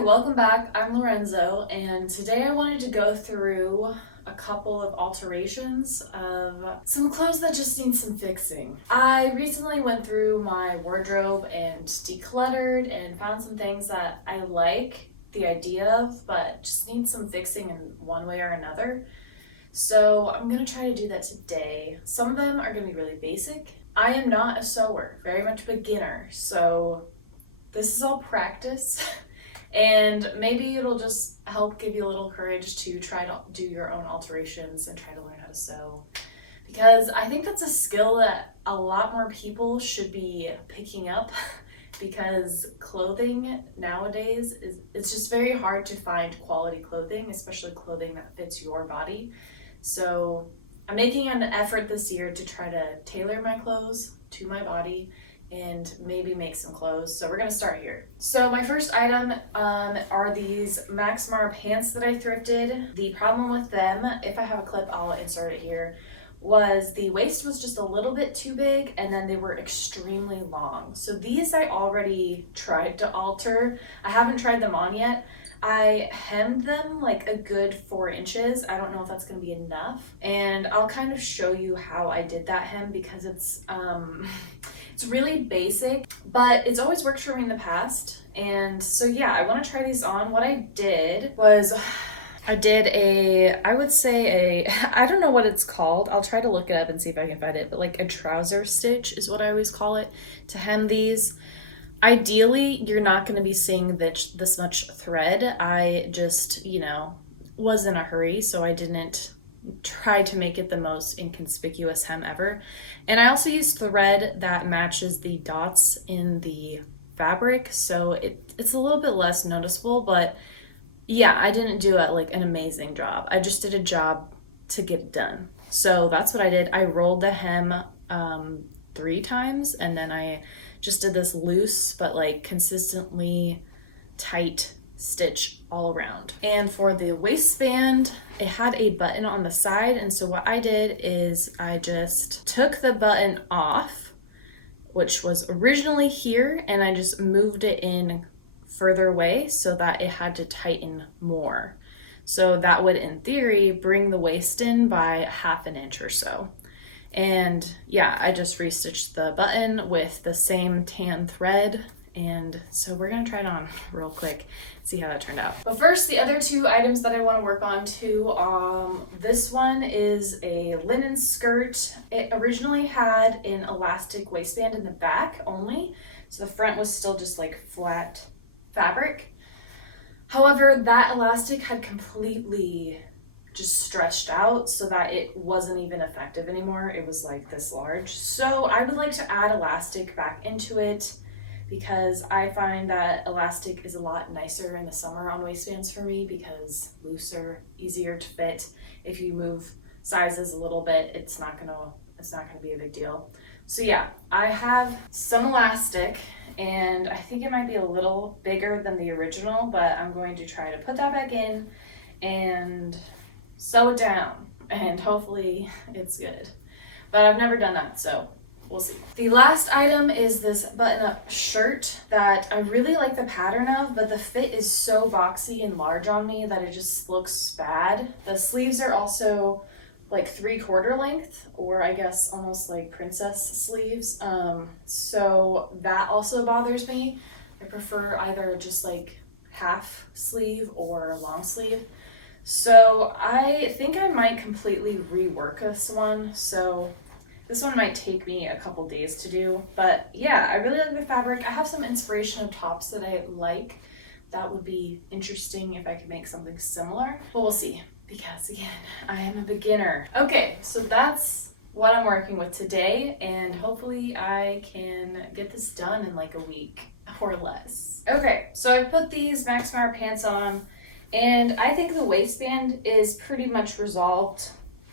Hi, welcome back. I'm Lorenzo, and today I wanted to go through a couple of alterations of some clothes that just need some fixing. I recently went through my wardrobe and decluttered and found some things that I like the idea of, but just need some fixing in one way or another. So I'm gonna try to do that today. Some of them are gonna be really basic. I am not a sewer, very much beginner, so this is all practice. And maybe it'll just help give you a little courage to try to do your own alterations and try to learn how to sew. Because I think that's a skill that a lot more people should be picking up because clothing nowadays it's just very hard to find quality clothing, especially clothing that fits your body. So I'm making an effort this year to try to tailor my clothes to my body and maybe make some clothes. So we're gonna start here. So my first item are these Max Mara pants that I thrifted. The problem with them, if I have a clip, I'll insert it here, was the waist was just a little bit too big and then they were extremely long. So these I already tried to alter. I haven't tried them on yet. I hemmed them like a good 4 inches. I don't know if that's gonna be enough. And I'll kind of show you how I did that hem because it's really basic, but it's always worked for me in the past. And so yeah, I wanna try these on. What I did was I did I would say I don't know what it's called. I'll try to look it up and see if I can find it, but like a trouser stitch is what I always call it to hem these. Ideally, you're not going to be seeing this much thread. I just, was in a hurry, so I didn't try to make it the most inconspicuous hem ever. And I also used thread that matches the dots in the fabric, so it's a little bit less noticeable, but yeah, I didn't do an amazing job. I just did a job to get it done. So that's what I did. I rolled the hem 3 times, and then I just did this loose but consistently tight stitch all around. And for the waistband, it had a button on the side, and so what I did is I just took the button off, which was originally here, and I just moved it in further away so that it had to tighten more. So that would, in theory, bring the waist in by 1/2 inch or so. And yeah, I just restitched the button with the same tan thread. And so we're gonna try it on real quick, see how that turned out. But first, the other 2 items that I wanna work on too, this one is a linen skirt. It originally had an elastic waistband in the back only, so the front was still just flat fabric. However, that elastic had completely just stretched out so that it wasn't even effective anymore. It was this large. So I would like to add elastic back into it because I find that elastic is a lot nicer in the summer on waistbands for me because looser, easier to fit. If you move sizes a little bit, it's not gonna be a big deal. So yeah, I have some elastic and I think it might be a little bigger than the original, but I'm going to try to put that back in and sew it down, and hopefully it's good. But I've never done that, so we'll see. The last item is this button-up shirt that I really like the pattern of, but the fit is so boxy and large on me that it just looks bad. The sleeves are also 3/4 length, or I guess almost like princess sleeves. So that also bothers me. I prefer either just half sleeve or long sleeve. So I think I might completely rework this one. So this one might take me a couple days to do, but yeah, I really like the fabric. I have some inspiration of tops that I like. That would be interesting if I could make something similar, but we'll see because again, I am a beginner. Okay, so that's what I'm working with today, and hopefully I can get this done in a week or less. Okay, so I put these Max Mara pants on, and I think the waistband is pretty much resolved.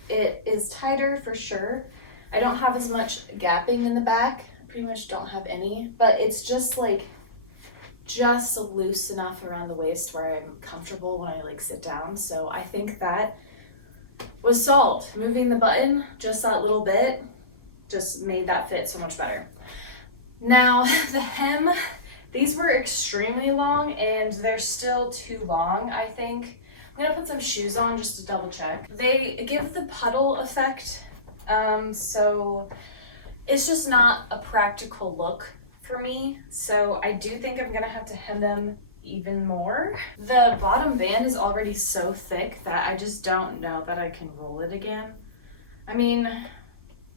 It is tighter for sure. I don't have as much gapping in the back. I pretty much don't have any, but it's just loose enough around the waist where I'm comfortable when I sit down. So I think that was solved. Moving the button just that little bit just made that fit so much better. Now the hem These were extremely long and they're still too long, I think. I'm gonna put some shoes on just to double check. They give the puddle effect, so it's just not a practical look for me. So I do think I'm gonna have to hem them even more. The bottom band is already so thick that I just don't know that I can roll it again. I mean,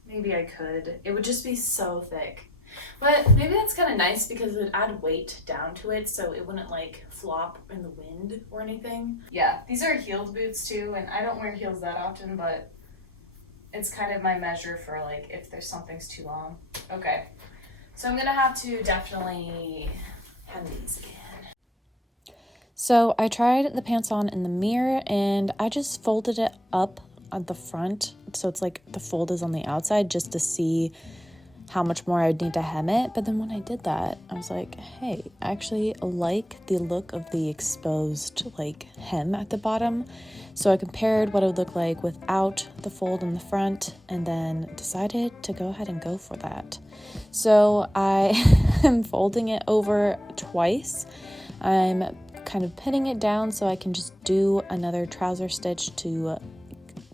maybe I could. It would just be so thick. But maybe that's kind of nice because it would add weight down to it so it wouldn't like flop in the wind or anything. Yeah, these are heeled boots too, and I don't wear heels that often, but it's kind of my measure for like if there's something's too long. Okay, so I'm gonna have to definitely hem these again. So I tried the pants on in the mirror and I just folded it up at the front. So it's like the fold is on the outside just to see how much more I would need to hem it. But then when I did that, I was like, hey, I actually like the look of the exposed like hem at the bottom. So I compared what it would look like without the fold in the front and then decided to go ahead and go for that. So I am folding it over twice. I'm kind of pinning it down so I can just do another trouser stitch to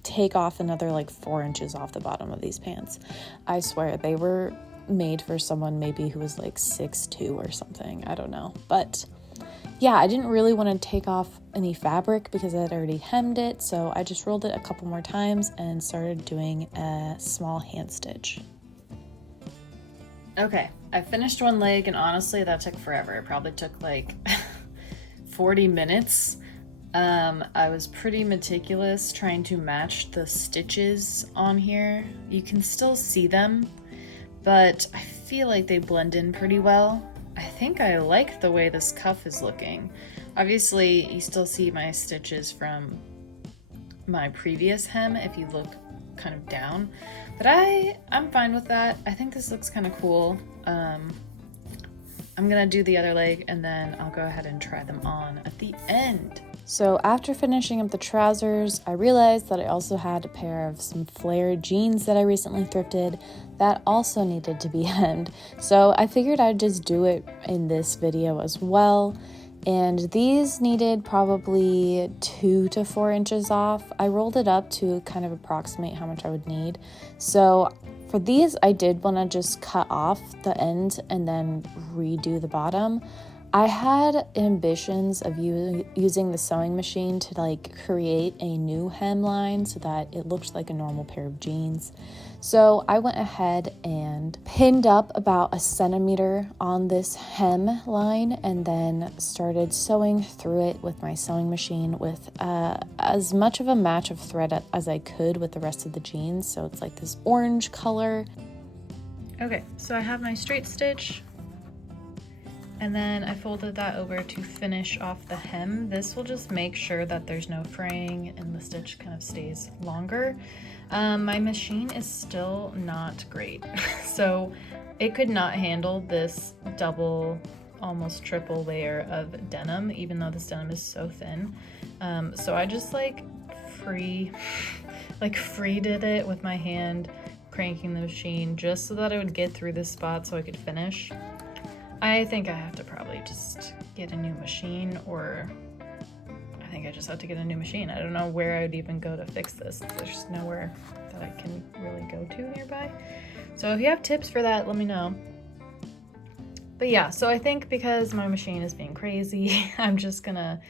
take off another like 4 inches off the bottom of these pants. I swear they were made for someone maybe who was like 6'2" or something. I don't know. But yeah, I didn't really want to take off any fabric because I had already hemmed it. So I just rolled it a couple more times and started doing a small hand stitch. Okay, I finished one leg and honestly that took forever. It probably took like 40 minutes. I was pretty meticulous trying to match the stitches on here. You can still see them, but I feel like they blend in pretty well. I think I like the way this cuff is looking. Obviously, you still see my stitches from my previous hem if you look kind of down, but I'm fine with that. I think this looks kind of cool. I'm gonna do the other leg and then I'll go ahead and try them on at the end. So after finishing up the trousers, I realized that I also had a pair of some flared jeans that I recently thrifted that also needed to be hemmed. So I figured I'd just do it in this video as well. And these needed probably 2 to 4 inches off. I rolled it up to kind of approximate how much I would need. So for these, I did want to just cut off the end and then redo the bottom. I had ambitions of using the sewing machine to like create a new hemline so that it looked like a normal pair of jeans. So I went ahead and pinned up about 1 centimeter on this hem line and then started sewing through it with my sewing machine with as much of a match of thread as I could with the rest of the jeans. So it's like this orange color. Okay, so I have my straight stitch. And then I folded that over to finish off the hem. This will just make sure that there's no fraying and the stitch kind of stays longer. My machine is still not great. So it could not handle this double, almost triple layer of denim, even though this denim is so thin. So I just like free did it with my hand, cranking the machine just so that I would get through this spot so I could finish. I think I have to probably just get a new machine, or I think I just have to get a new machine. I don't know where I would even go to fix this. There's nowhere that I can really go to nearby. So if you have tips for that, let me know. But yeah, so I think because my machine is being crazy, I'm just gonna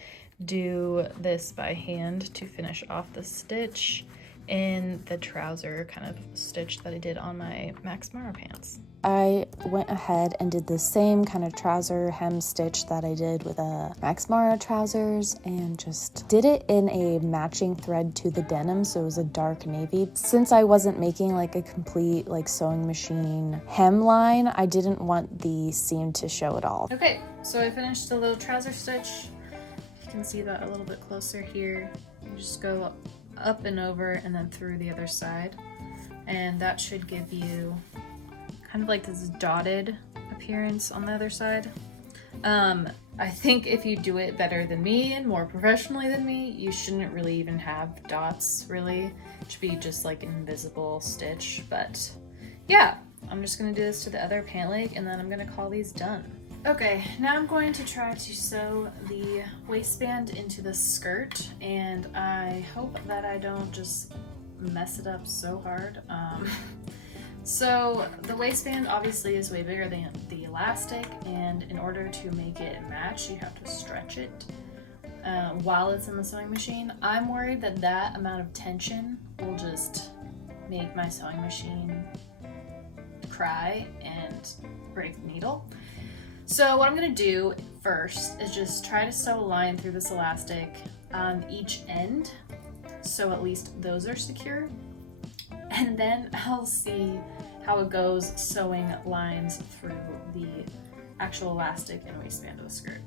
do this by hand to finish off the stitch in the trouser kind of stitch that I did on my Max Mara pants. I went ahead and did the same kind of trouser hem stitch that I did with Max Mara trousers and just did it in a matching thread to the denim, so it was a dark navy. Since I wasn't making like a complete like sewing machine hem line, I didn't want the seam to show at all. Okay, so I finished the little trouser stitch. You can see that a little bit closer here. You just go up and over and then through the other side, and that should give you kind of like this dotted appearance on the other side. I think if you do it better than me and more professionally than me, you shouldn't really even have dots, really. It should be just like an invisible stitch. But yeah, I'm just gonna do this to the other pant leg and then I'm gonna call these done. Okay, now I'm going to try to sew the waistband into the skirt, and I hope that I don't just mess it up so hard. So the waistband obviously is way bigger than the elastic, and in order to make it match, you have to stretch it while it's in the sewing machine. I'm worried that that amount of tension will just make my sewing machine cry and break the needle. So what I'm gonna do first is just try to sew a line through this elastic on each end, so at least those are secure. And then I'll see how it goes sewing lines through the actual elastic and waistband of the skirt.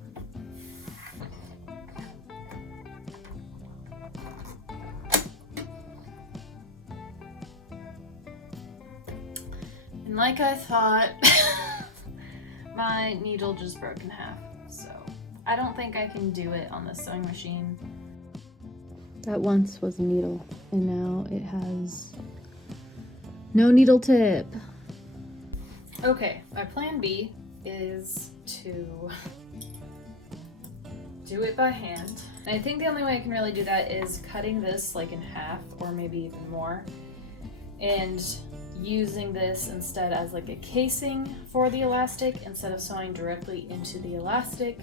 And like I thought, my needle just broke in half, so I don't think I can do it on the sewing machine. That once was a needle, and now it has no needle tip. Okay, my plan B is to do it by hand. And I think the only way I can really do that is cutting this like in half or maybe even more, and using this instead as like a casing for the elastic instead of sewing directly into the elastic.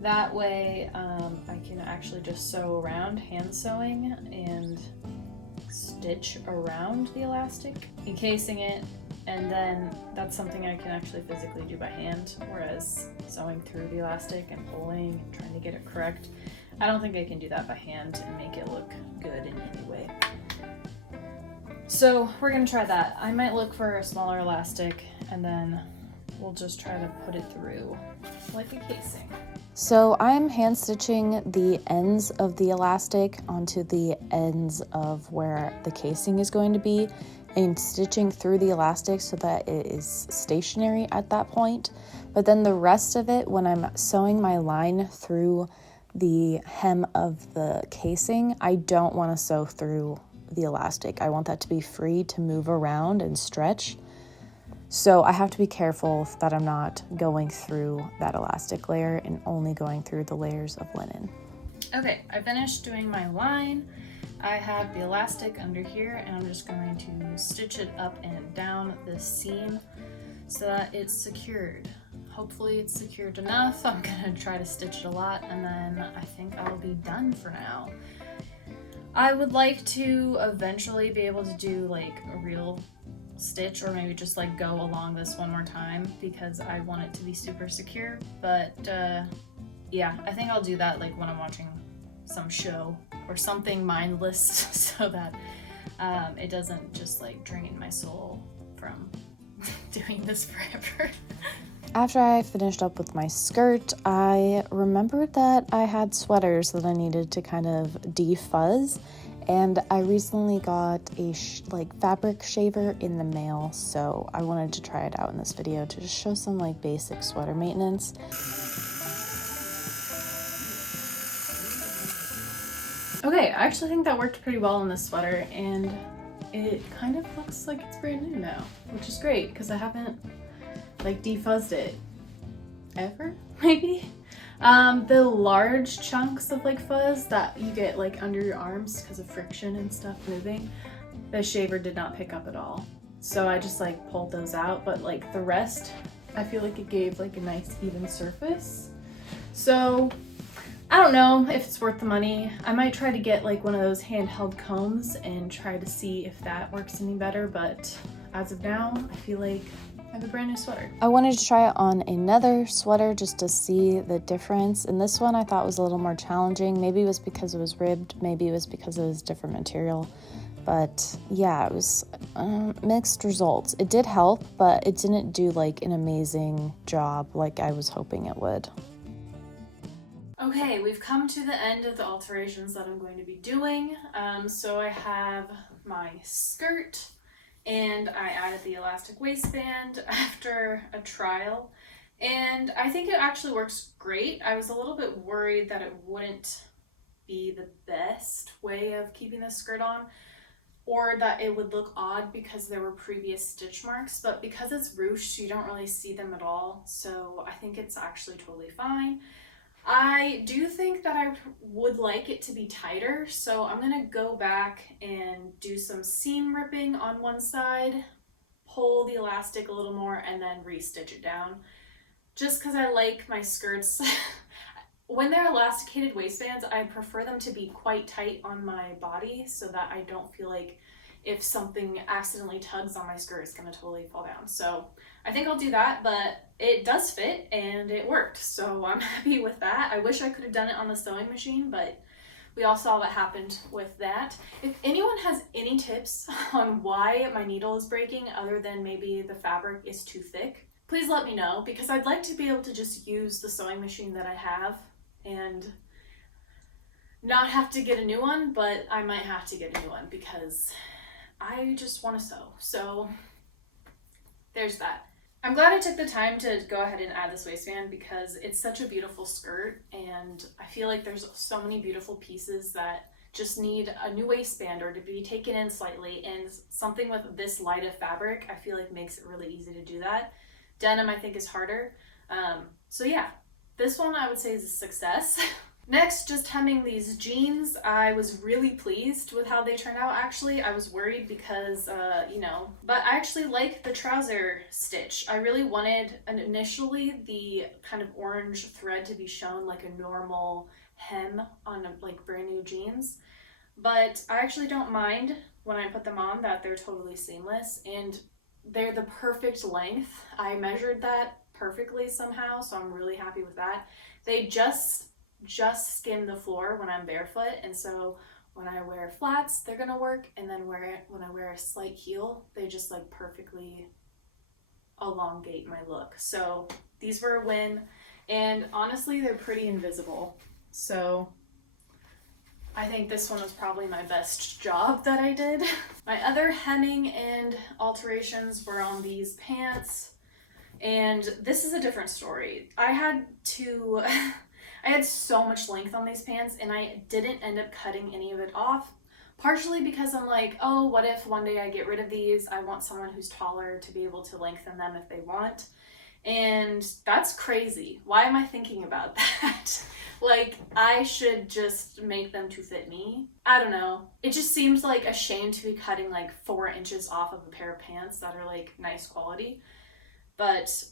That way I can actually just sew around, hand sewing, and stitch around the elastic, encasing it, and then that's something I can actually physically do by hand, whereas sewing through the elastic and pulling and trying to get it correct, I don't think I can do that by hand and make it look good in any way. So we're gonna try that. I might look for a smaller elastic and then we'll just try to put it through like a casing. So I'm hand stitching the ends of the elastic onto the ends of where the casing is going to be and stitching through the elastic so that it is stationary at that point. But then the rest of it, when I'm sewing my line through the hem of the casing, I don't want to sew through the elastic. I want that to be free to move around and stretch. So I have to be careful that I'm not going through that elastic layer and only going through the layers of linen. Okay, I finished doing my line. I have the elastic under here and I'm just going to stitch it up and down this seam so that it's secured. Hopefully it's secured enough. I'm gonna try to stitch it a lot and then I think I'll be done for now. I would like to eventually be able to do like a real stitch or maybe just like go along this one more time because I want it to be super secure, but yeah, I think I'll do that like when I'm watching some show or something mindless so that it doesn't just like drain my soul from doing this forever. After I finished up with my skirt, I remembered that I had sweaters that I needed to kind of defuzz, and I recently got a fabric shaver in the mail, so I wanted to try it out in this video to just show some like basic sweater maintenance. Okay, I actually think that worked pretty well on this sweater, and it kind of looks like it's brand new now, which is great because I haven't like defuzzed it ever, maybe. The large chunks of like fuzz that you get like under your arms because of friction and stuff moving, the shaver did not pick up at all. So I just like pulled those out, but like the rest, I feel like it gave like a nice even surface. So I don't know if it's worth the money. I might try to get like one of those handheld combs and try to see if that works any better, but as of now, I feel like I have a brand new sweater. I wanted to try it on another sweater just to see the difference, and this one I thought was a little more challenging. Maybe it was because it was ribbed, maybe it was because it was different material, but yeah, it was mixed results. It did help, but it didn't do like an amazing job like I was hoping it would. Okay, we've come to the end of the alterations that I'm going to be doing. So I have my skirt, and I added the elastic waistband after a trial, and I think it actually works great. I was a little bit worried that it wouldn't be the best way of keeping this skirt on, or that it would look odd because there were previous stitch marks, but because it's ruched, you don't really see them at all. So I think it's actually totally fine. I do think that I would like it to be tighter, so I'm gonna go back and do some seam ripping on one side, pull the elastic a little more, and then re-stitch it down. Just because I like my skirts. When they're elasticated waistbands, I prefer them to be quite tight on my body so that I don't feel like if something accidentally tugs on my skirt, it's gonna totally fall down. So I think I'll do that, but it does fit and it worked. So I'm happy with that. I wish I could have done it on the sewing machine, but we all saw what happened with that. If anyone has any tips on why my needle is breaking other than maybe the fabric is too thick, please let me know, because I'd like to be able to just use the sewing machine that I have and not have to get a new one, but I might have to get a new one because I just want to sew. So there's that. I'm glad I took the time to go ahead and add this waistband because it's such a beautiful skirt, and I feel like there's so many beautiful pieces that just need a new waistband or to be taken in slightly, and something with this light of fabric I feel like makes it really easy to do that. Denim I think is harder. So yeah, this one I would say is a success. Next, just hemming these jeans. I was really pleased with how they turned out, actually. I was worried because, but I actually like the trouser stitch. I really wanted, initially, the kind of orange thread to be shown like a normal hem on like brand new jeans. But I actually don't mind when I put them on that they're totally seamless, and they're the perfect length. I measured that perfectly somehow, so I'm really happy with that. They just skim the floor when I'm barefoot, and so when I wear flats they're gonna work, and then when I wear a slight heel they just like perfectly elongate my look. So these were a win, and honestly they're pretty invisible, so I think this one was probably my best job that I did. My other hemming and alterations were on these pants, and this is a different story. I had so much length on these pants, and I didn't end up cutting any of it off, partially because I'm like, oh, what if one day I get rid of these? I want someone who's taller to be able to lengthen them if they want. And that's crazy. Why am I thinking about that? Like, I should just make them to fit me. I don't know. It just seems like a shame to be cutting like 4 inches off of a pair of pants that are like nice quality. But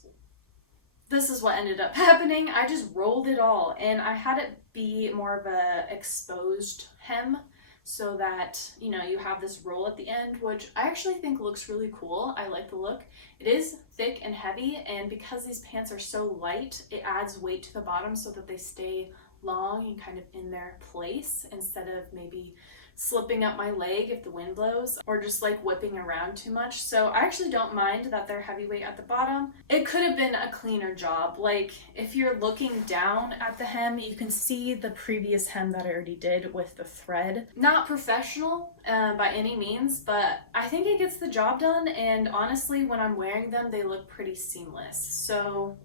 this is what ended up happening. I just rolled it all, and I had it be more of a exposed hem so that, you know, you have this roll at the end, which I actually think looks really cool. I like the look. It is thick and heavy, and because these pants are so light, it adds weight to the bottom so that they stay long and kind of in their place instead of maybe slipping up my leg if the wind blows or just like whipping around too much. So I actually don't mind that they're heavyweight at the bottom. It could have been a cleaner job. Like if you're looking down at the hem, you can see the previous hem that I already did with the thread. Not professional by any means, but I think it gets the job done, and honestly when I'm wearing them they look pretty seamless. So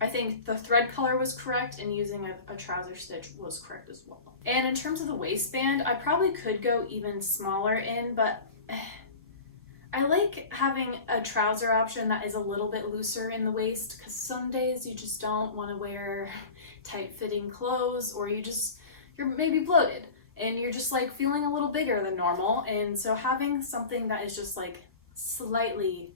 I think the thread color was correct, and using a trouser stitch was correct as well. And in terms of the waistband, I probably could go even smaller in, but I like having a trouser option that is a little bit looser in the waist, because some days you just don't want to wear tight-fitting clothes, or you're maybe bloated and you're just like feeling a little bigger than normal, and so having something that is just like slightly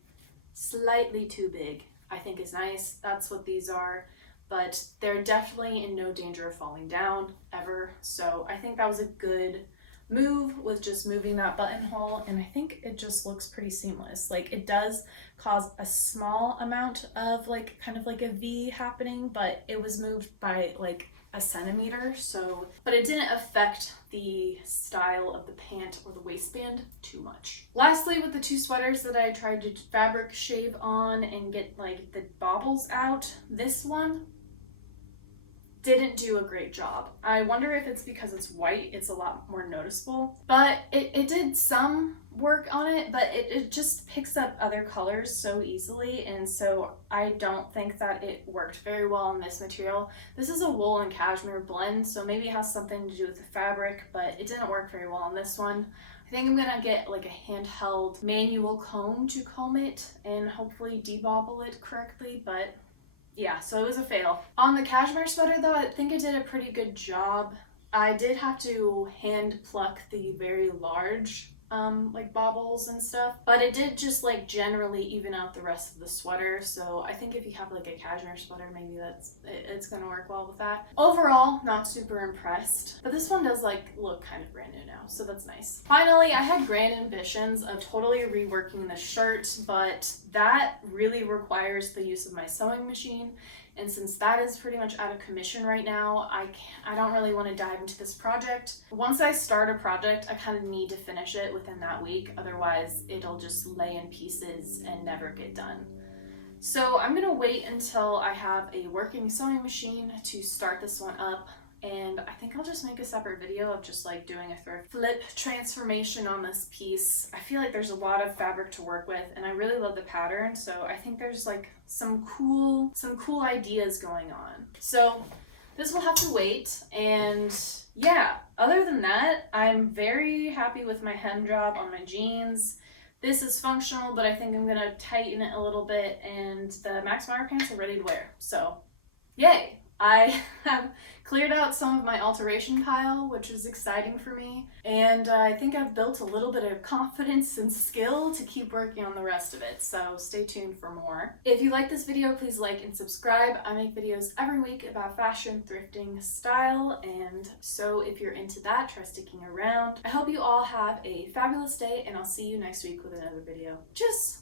too big I think is nice. That's what these are, but they're definitely in no danger of falling down ever. So I think that was a good move with just moving that buttonhole, and I think it just looks pretty seamless. Like it does cause a small amount of like kind of like a V happening, but it was moved by like a centimeter, so, but it didn't affect the style of the pant or the waistband too much. Lastly, with the 2 sweaters that I tried to fabric shave on and get like the bobbles out, this one didn't do a great job. I wonder if it's because it's white, it's a lot more noticeable. But it did some work on it, but it just picks up other colors so easily, and so I don't think that it worked very well on this material. This is a wool and cashmere blend, so maybe it has something to do with the fabric, but it didn't work very well on this one. I think I'm gonna get like a handheld manual comb to comb it and hopefully debobble it correctly, but yeah, so it was a fail. On the cashmere sweater though, I think I did a pretty good job. I did have to hand pluck the very large like bobbles and stuff, but it did just like generally even out the rest of the sweater. So I think if you have like a cashmere sweater, maybe it's gonna work well with that. Overall, not super impressed, but this one does like look kind of brand new now, so that's nice. Finally, I had grand ambitions of totally reworking the shirt, but that really requires the use of my sewing machine. And since that is pretty much out of commission right now, I don't really want to dive into this project. Once I start a project, I kind of need to finish it within that week. Otherwise, it'll just lay in pieces and never get done. So I'm going to wait until I have a working sewing machine to start this one up. And I think I'll just make a separate video of just like doing a thrift flip transformation on this piece. I feel like there's a lot of fabric to work with and I really love the pattern, so I think there's like some cool ideas going on. So this will have to wait, and yeah, other than that, I'm very happy with my hem job on my jeans. This is functional, but I think I'm gonna tighten it a little bit, and the Max Meyer pants are ready to wear, so yay! I have cleared out some of my alteration pile, which is exciting for me, and I think I've built a little bit of confidence and skill to keep working on the rest of it, so stay tuned for more. If you like this video, please like and subscribe. I make videos every week about fashion, thrifting, style, and so if you're into that, try sticking around. I hope you all have a fabulous day, and I'll see you next week with another video. Tschüss!